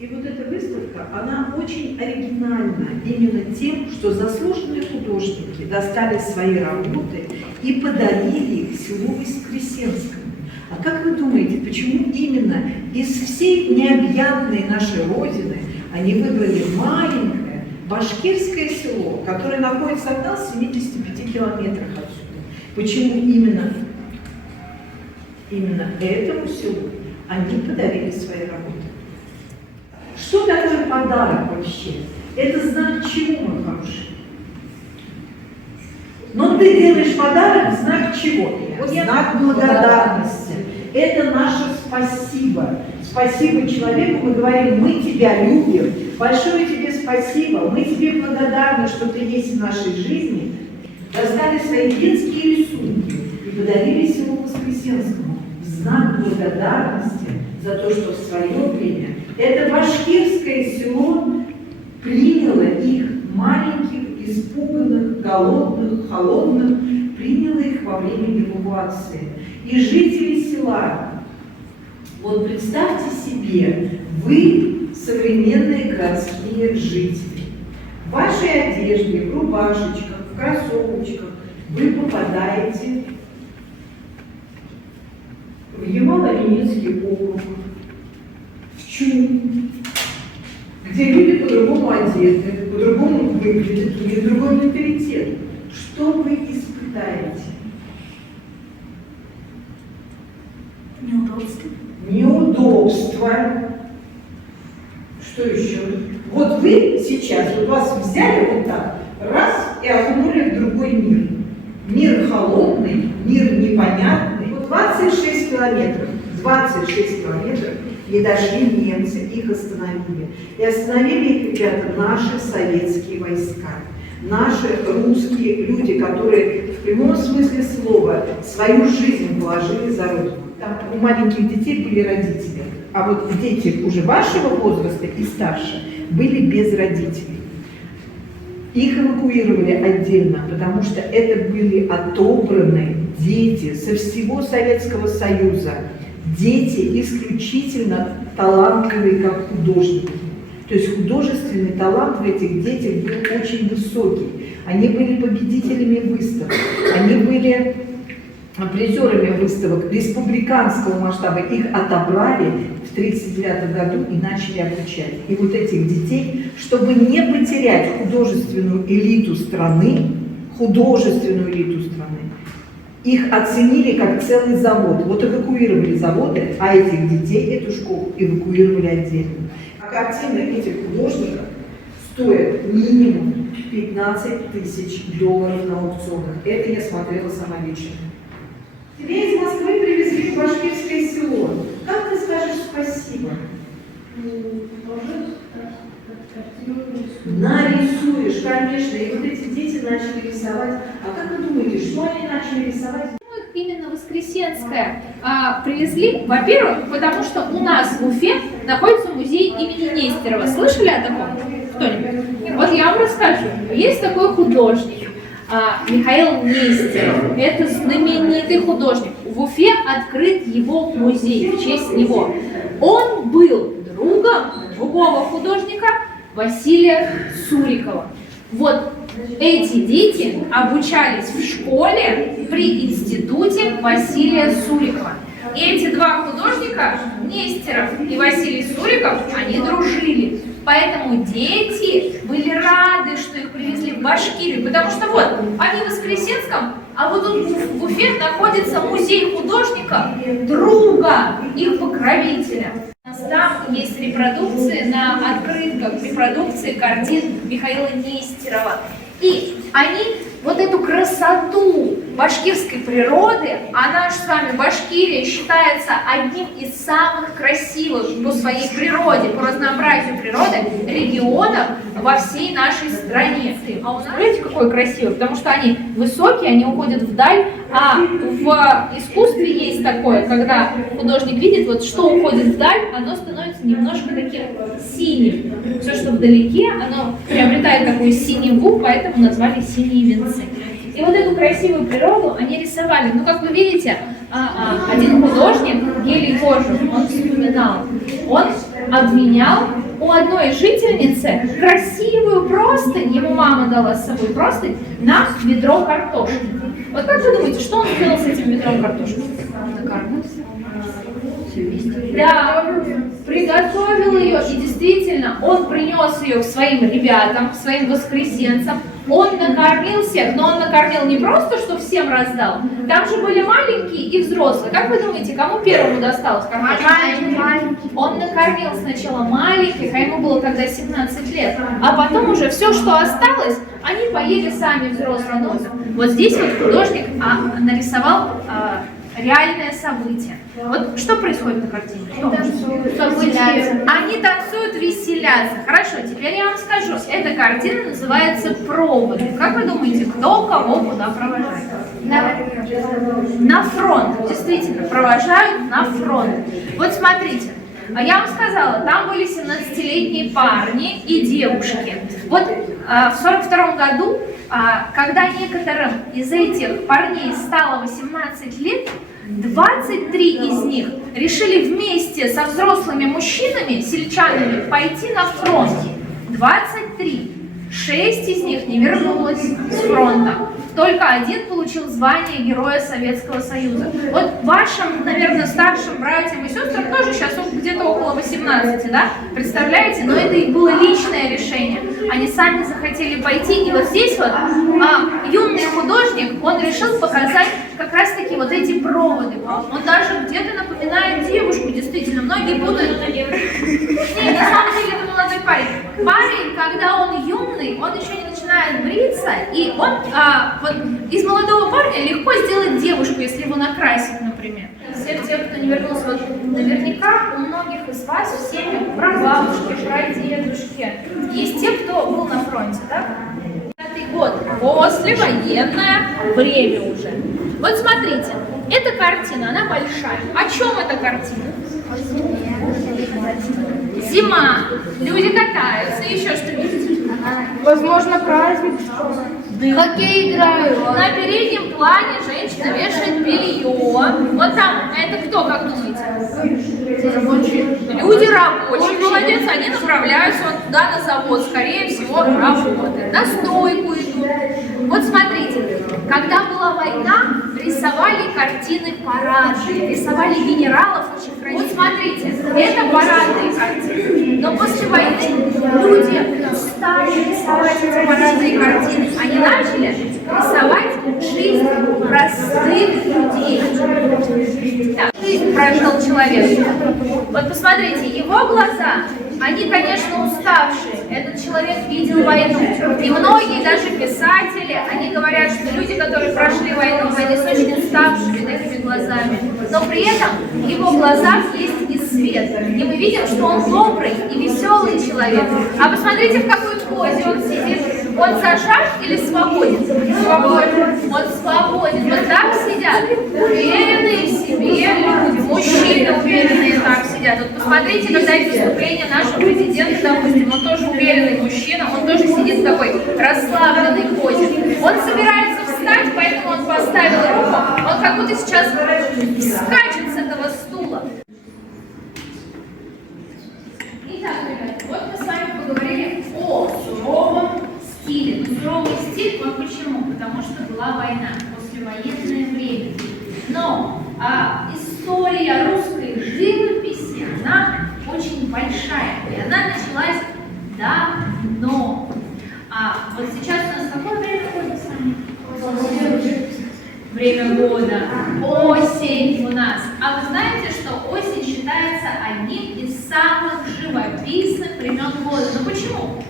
И вот эта выставка, она очень оригинальна именно тем, что заслуженные художники достали свои работы и подарили их селу Воскресенскому. А как вы думаете, почему именно из всей необъятной нашей Родины они выбрали маленькое башкирское село, которое находится от нас в 75 километрах отсюда? Почему именно этому селу они подарили свои работы? Что такое подарок вообще? Это знак чего, мой хороший? Но ты делаешь подарок в знак чего? Вот знак благодарности. Это наше спасибо. Спасибо человеку, мы говорим, мы тебя любим, большое тебе спасибо, мы тебе благодарны, что ты есть в нашей жизни. Достали свои детские рисунки и подарили селу Воскресенскому в знак благодарности за то, что в свое время это башкирское село приняло их, маленьких, испуганных, голодных, холодных, приняло их во время эвакуации. И жители села, вот представьте себе, вы современные городские жители. В вашей одежде, в рубашечках, в кроссовочках вы попадаете в Ямало-Ненецкий округ, в Чум, где люди по-другому одеты, по-другому выглядят, у них другой менталитет. Что вы испытаете? Неудобство. Неудобство. Что еще? Вот вы сейчас, вот вас взяли вот так, раз, и окунули в другой мир. Мир холодный, мир непонятный. Вот 26 километров, и дошли немцы, их остановили. И остановили их, ребята, наши советские войска. Наши русские люди, которые в прямом смысле слова свою жизнь положили за Родину. Там у маленьких детей были родители, а вот дети уже вашего возраста и старше были без родителей. Их эвакуировали отдельно, потому что это были отобранные дети со всего Советского Союза. Дети исключительно талантливые как художники. То есть художественный талант в этих детях был очень высокий. Они были победителями выставок, они были призерами выставок республиканского масштаба. Их отобрали в 1939 году и начали обучать. И вот этих детей, чтобы не потерять художественную элиту страны, их оценили как целый завод. Вот эвакуировали заводы, а этих детей, эту школу эвакуировали отдельно. А картины этих художников стоят минимум $15 тысяч на аукционах. Это я смотрела сама лично. Тебе из Москвы привезли в башкирское село. Как ты скажешь спасибо? Нарисуешь, конечно. И вот эти дети начали рисовать. А как вы думаете, что они начали рисовать? Именно Воскресенское привезли, во-первых, потому что у нас в Уфе находится музей имени Нестерова. Слышали о таком? Кто-нибудь? Вот я вам расскажу. Есть такой художник Михаил Нестеров. Это знаменитый художник. В Уфе открыт его музей в честь него. Он был другом другого художника Василия Сурикова. Вот эти дети обучались в школе при институте Василия Сурикова. И эти два художника, Нестеров и Василий Суриков, они дружили. Поэтому дети были рады, что их привезли в Башкирию. Потому что вот, они в Воскресенском, а вот тут в Уфе находится музей художника, друга, их покровителя. Там есть репродукции на открытках, репродукции картин Михаила Нестерова. И они вот эту красоту башкирской природы, а наша с вами Башкирия считается одним из самых красивых по своей природе, по разнообразию природы регионов во всей нашей стране. А у нас, смотрите, какой красивый, потому что они высокие, они уходят вдаль, а в искусстве есть такое, когда художник видит, вот что уходит вдаль, оно становится немножко таким синим. Все, что вдалеке, оно приобретает такую синеву, поэтому назвали синие венцы. И вот эту красивую природу они рисовали. Ну, как вы видите, один художник, Гелий Кожев, он вспоминал. Он обменял у одной жительницы красивую простынь, ему мама дала с собой простынь, на ведро картошки. Вот как вы думаете, что он сделал с этим ведром картошки? Да, приготовил ее, и действительно, он принес ее к своим ребятам, к своим воскресенцам. Он накормил всех, но он накормил не просто, что всем раздал. Там же были маленькие и взрослые. Как вы думаете, кому первому досталось картошка? Он накормил сначала маленьких, а ему было тогда 17 лет. А потом уже все, что осталось, они поели сами взрослые. Ну, вот здесь вот художник нарисовал реальное событие. Вот что происходит на картине? Они танцуют, веселятся. Хорошо, теперь я вам скажу. Эта картина называется «Проводы». Как вы думаете, кто кого куда провожает? На фронт. Действительно, провожают на фронт. Вот смотрите. Я вам сказала, там были 17-летние парни и девушки. Вот в 1942 году, когда некоторым из этих парней стало 18 лет, 23 из них решили вместе со взрослыми мужчинами, сельчанами, пойти на фронт. 23. 6 из них не вернулось с фронта. Только один получил звание Героя Советского Союза. Вот вашим, наверное, старшим братьям и сестрам тоже сейчас где-то около 18, да? Представляете? Но это их было личное решение. Они сами захотели пойти. И вот здесь вот юный художник, он решил показать как раз-таки вот эти проводы. Он даже где-то напоминает девушку, действительно. Многие путают. Нет, на самом деле это молодой парень. Парень, когда он юный, он еще не начинает бриться, и он вот из молодого парня легко сделать девушку, если его накрасить, например. Всех тех, кто не вернулся, вот наверняка у многих из вас в семьях прабабушки, прадедушки есть те, кто был на фронте, да? 5-й год, послевоенное время уже. Вот смотрите, эта картина, она большая. О чем эта картина? Зима, люди катаются, еще что-нибудь. Возможно, праздник. Хоккей играют. На переднем плане женщина вешает белье. Вот там, это кто, как думаете? Рабочие. Люди рабочие, молодец, они направляются вот туда на завод, скорее всего, работают, на стройку идут. Вот смотрите, когда была война, рисовали картины парады, рисовали генералов очень красиво. Вот смотрите, это парадные картины. Но после войны люди стали рисовать эти парадные картины. Они начали рисовать жизнь простых людей. Так, жизнь прожил человек. Вот посмотрите, его глаза, они, конечно, уставшие. Этот человек видел войну. И многие, даже писатели, они говорят, что люди, которые прошли войну, они с очень уставшими такими глазами. Но при этом в его глазах есть и свет. И мы видим, что он добрый и веселый человек. А посмотрите, в какой позе он сидит. Он зажат или свободен? Свободен. Он свободен. Вот так сидят уверенные в себе люди. Мужчины уверенные так сидят. Вот посмотрите, когда есть выступление нашего президента, допустим, он тоже уверенный мужчина, он тоже сидит в такой расслабленной позе. Он собирается встать, поэтому он поставил руку, он как будто сейчас скачет с этого стула. Итак, ребята, вот мы с вами поговорили о суровом стиле. Суровый стиль, вот почему? Потому что была война, послевоенное время. Но история русской живописи, она очень большая, и она началась давно. Вот сейчас у нас какое время года с вами? Время года. Осень у нас. А вы знаете, что осень считается одним из самых живописных времен года? Ну почему?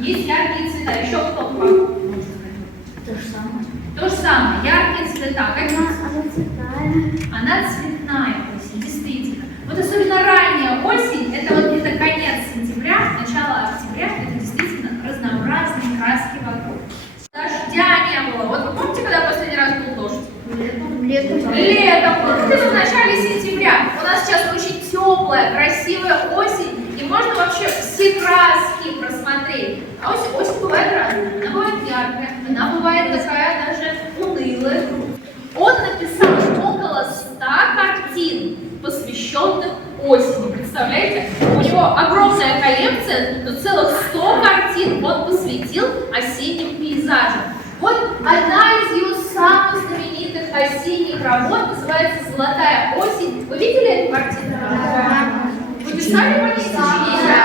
Есть яркие цвета. Еще кто может сказать? То же самое. То же самое. Яркие цвета. Какие? Она цветная. Она цветная осень, действительно. Вот особенно ранняя осень, это вот где-то конец сентября, начало октября, это действительно разнообразные краски вокруг. Дождя не было. Вот вы помните, когда последний раз был дождь? Летом. Летом. Вот это в начале сентября. У нас сейчас очень теплая, красивая осень, и можно вообще все краски просмотреть. А осень бывает разная. Она бывает яркая, она бывает такая даже унылая. Он написал около 100 посвященных осени. Представляете? У него огромная коллекция, но целых 100 картин он посвятил осенним пейзажам. Вот одна из его самых знаменитых осенних работ называется «Золотая осень». Вы видели эту картину? Да. Вы писали по ней сочинение?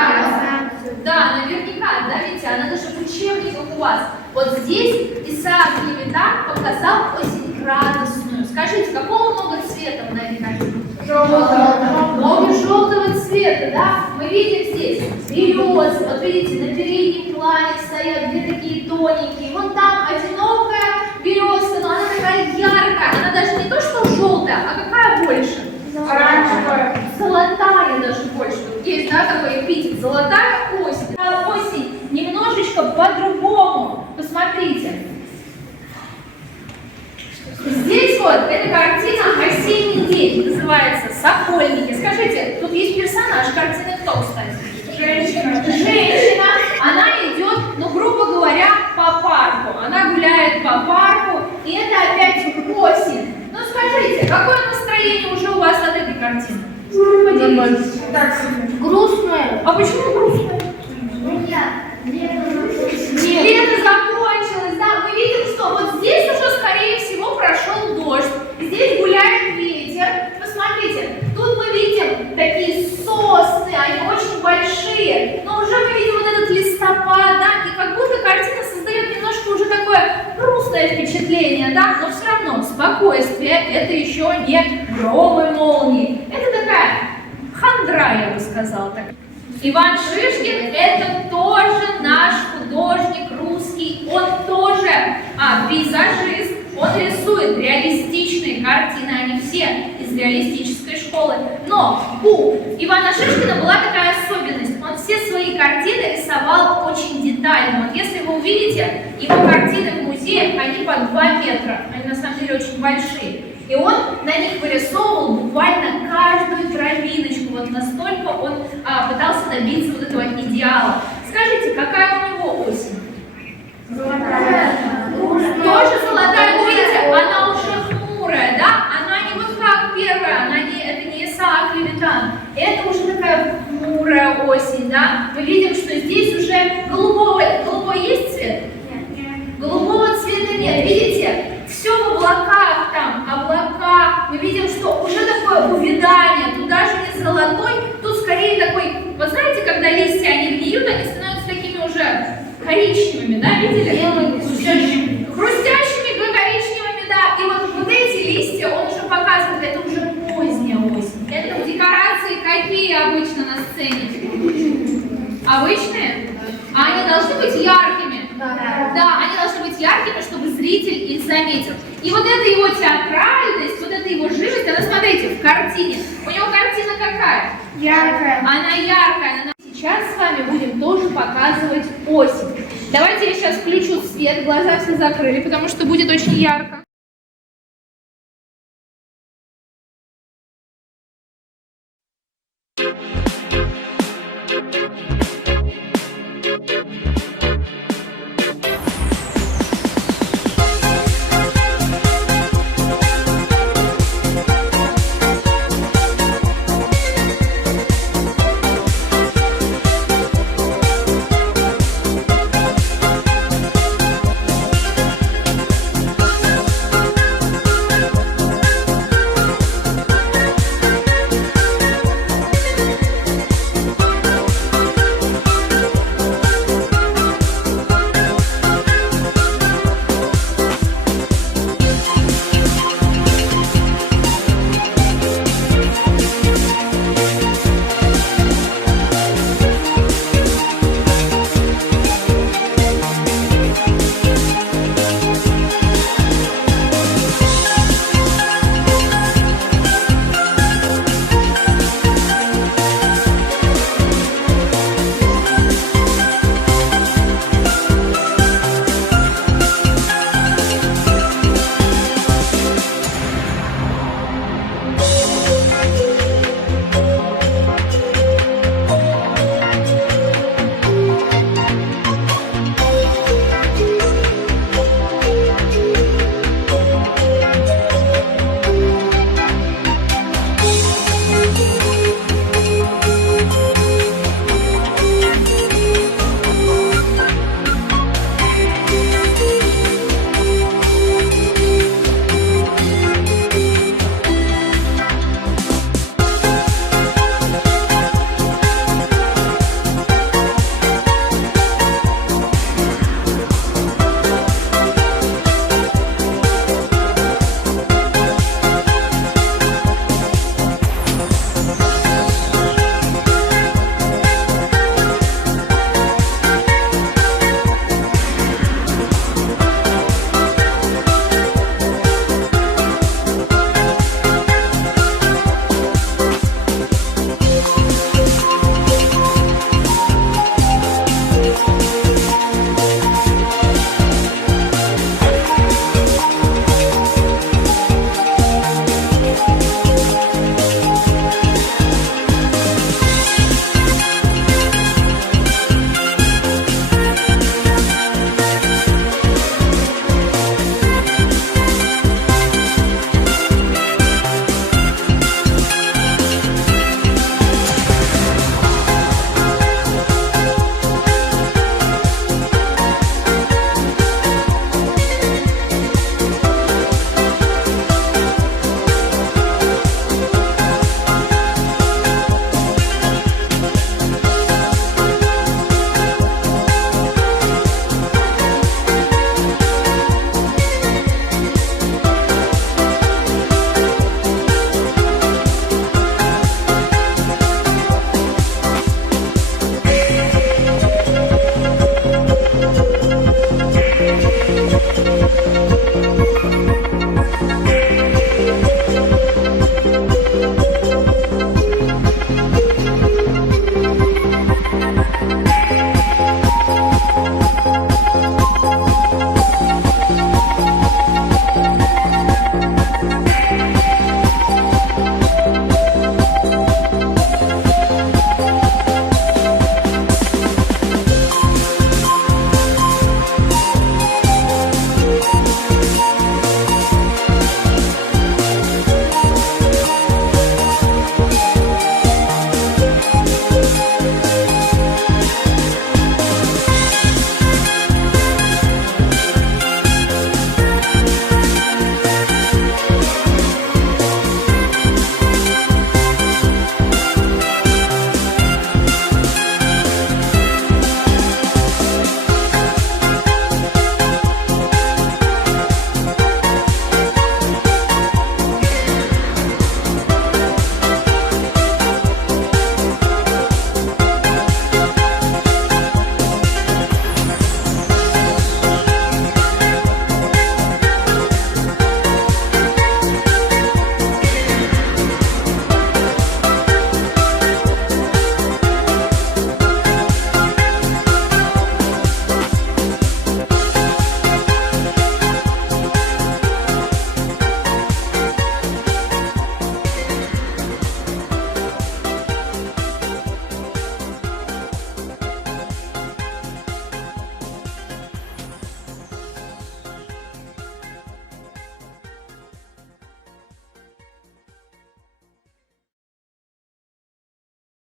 Да, наверняка, да, видите, она даже в учебниках у вас. Вот здесь Исаак Левитан показал осень радостную. Скажите, какого много цвета на этой картине? Желтого. Много желтого цвета, да? Мы видим здесь березы. Вот видите, на переднем плане стоят две такие тоненькие. Вот там одинокая березка, но она такая яркая. Она даже не то, что желтая, а какая больше? Оранжевая. Золотая даже больше. Вот есть, да, такой эпитет. Золотая осень. А осень немножечко по-другому. Посмотрите. Здесь вот эта картина «Осенний день» называется «Сокольники». Скажите, тут есть персонаж картины, кто, кстати? Женщина. Женщина. Она идет, ну, грубо говоря, по парку. Она гуляет по парку, и это опять осень. Ну, скажите, какое настроение уже у вас от этой картины? Поделитесь. Грустная. А почему грустное? Лето закончилось, да, мы видим, что вот здесь уже, скорее всего, прошел дождь, здесь гуляет ветер. Посмотрите, тут мы видим такие сосны, они очень большие, но уже мы видим вот этот листопад, да, и как будто картина создает немножко уже такое грустное впечатление, да, но все равно спокойствие, это еще не громы молнии, это такая хандра, я бы сказала так. Иван Шишкин — это тоже наш художник русский, он тоже пейзажист, он рисует реалистичные картины, они все из реалистической школы. Но у Ивана Шишкина была такая особенность, он все свои картины рисовал очень детально. Вот если вы увидите его картины в музее, они по 2 метра, они на самом деле очень большие. И он на них вырисовывал буквально каждую травиночку, вот настолько он пытался добиться вот этого идеала. Скажите, какая у него осень? Золотая. Тоже золотая, но видите, она уже хмурая, да? Она не вот как первая, это не Исаак Левитан. Это уже такая хмурая осень, да? Мы видим, что здесь уже голубой есть цвет? Нет. Голубого цвета нет, видите? Все в облаках там, облака. Мы видим, что уже такое увядание, тут даже не золотой, тут скорее такой, вот знаете, когда листья они гниют, они становятся такими уже коричневыми, да, видели? Хрустящими, коричневыми, да. И вот эти листья он уже показывает, это уже поздняя осень. Это декорации какие обычно на сцене? Обычные? А они должны быть яркими. Да, они должны быть яркими, чтобы зритель их заметил. И вот эта его театральность, вот эта его живость, она, смотрите, в картине. У него картина какая? Яркая. Она яркая. Сейчас с вами будем тоже показывать осень. Давайте я сейчас включу свет, глаза все закрыли, потому что будет очень ярко.